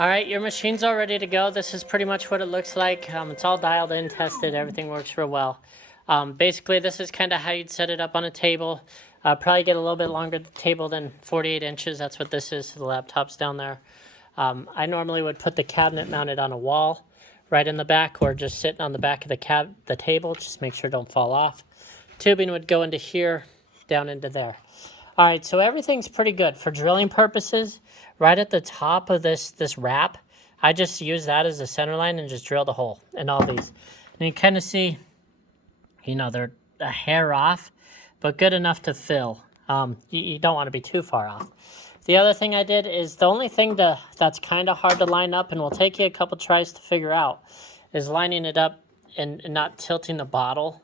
All right, your machine's all ready to go. This is pretty much what it looks like. It's all dialed in, tested, everything works real well. Basically, this is kind of how you'd set it up on a table. Probably get a little bit longer table than 48 inches. That's what this is. The laptop's down there. I normally would put the cabinet mounted on a wall right in the back, or just sitting on the back of the table. Just make sure it don't fall off. Tubing would go into here, down into there. All right, so everything's pretty good for drilling purposes. Right at the top of this wrap, I just use that as a center line and just drill the hole in all these. And you kind of see, you know, they're a hair off, but good enough to fill. You don't want to be too far off. The other thing I did is the only thing that's kind of hard to line up and will take you a couple tries to figure out is lining it up and not tilting the bottle.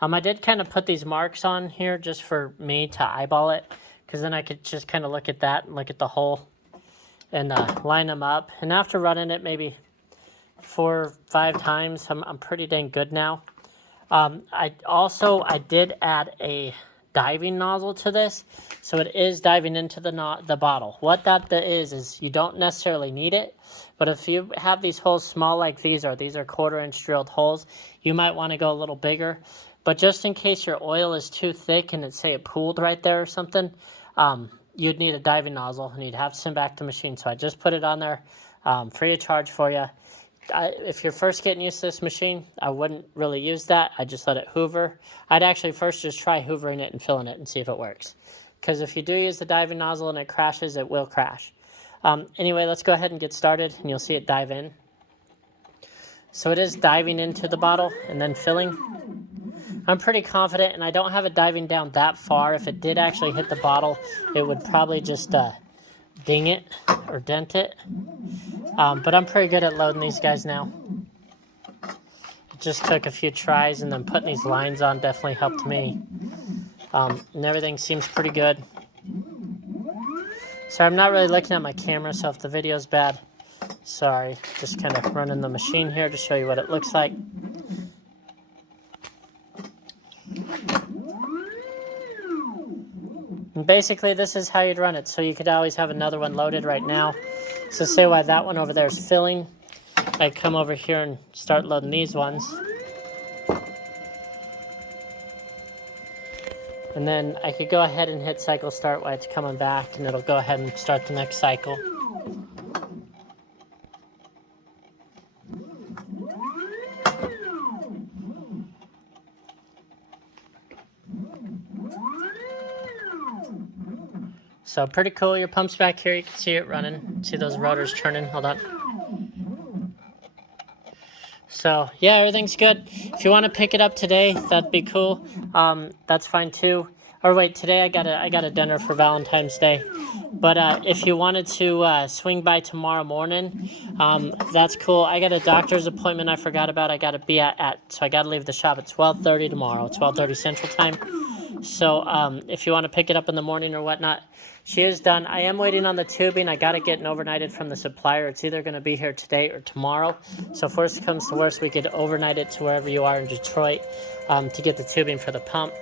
I did kind of put these marks on here just for me to eyeball it, because then I could just kind of look at that and look at the hole and line them up. And after running it maybe 4 or 5 times, I'm pretty dang good now. I did add a diving nozzle to this, so it is diving into the bottle. What that is you don't necessarily need it, but if you have these holes small like these are 1/4-inch drilled holes, you might want to go a little bigger. But just in case your oil is too thick and it pooled right there or something, you'd need a diving nozzle and you'd have to send back the machine. So I just put it on there free of charge for you. If you're first getting used to this machine, I wouldn't really use that. I just let it hoover. I'd actually first just try hoovering it and filling it and see if it works. Because if you do use the diving nozzle and it crashes, it will crash. Anyway, let's go ahead and get started and you'll see it dive in. So it is diving into the bottle and then filling. I'm pretty confident, and I don't have it diving down that far. If it did actually hit the bottle, it would probably just ding it or dent it. But I'm pretty good at loading these guys now. It just took a few tries, and then putting these lines on definitely helped me. And everything seems pretty good. So I'm not really looking at my camera, so if the video's bad, sorry. Just kind of running the machine here to show you what it looks like. And basically, this is how you'd run it. So you could always have another one loaded right now. So say while that one over there is filling, I'd come over here and start loading these ones. And then I could go ahead and hit cycle start while it's coming back, and it'll go ahead and start the next cycle. So pretty cool. Your pump's back here. You can see it running. See those rotors turning. Hold on. So yeah, everything's good. If you want to pick it up today, that'd be cool. That's fine too. Or wait, today I got a dinner for Valentine's Day. But if you wanted to swing by tomorrow morning, that's cool. I got a doctor's appointment I forgot about. I got to be so I got to leave the shop at 12:30 tomorrow, 12:30 Central Time. So if you want to pick it up in the morning or whatnot, she is done. I am waiting on the tubing. I got to get it overnighted from the supplier. It's either going to be here today or tomorrow. So if worst comes to worst, we could overnight it to wherever you are in Detroit to get the tubing for the pump.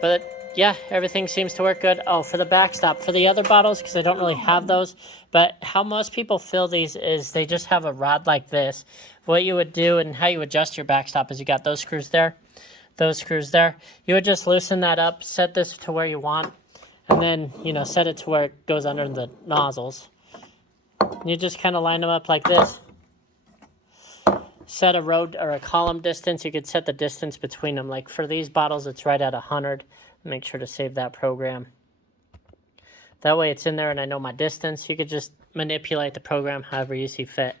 But yeah, everything seems to work good. Oh, for the backstop, for the other bottles, because I don't really have those, but how most people fill these is they just have a rod like this. What you would do and how you adjust your backstop is you got those screws there. Those screws there. You would just loosen that up, set this to where you want, and then, you know, set it to where it goes under the nozzles. You just kind of line them up like this. Set a row or a column distance. You could set the distance between them. Like for these bottles, it's right at 100. Make sure to save that program. That way it's in there and I know my distance. You could just manipulate the program however you see fit.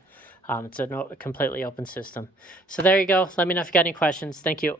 It's a completely open system. So there you go. Let me know if you got any questions. Thank you.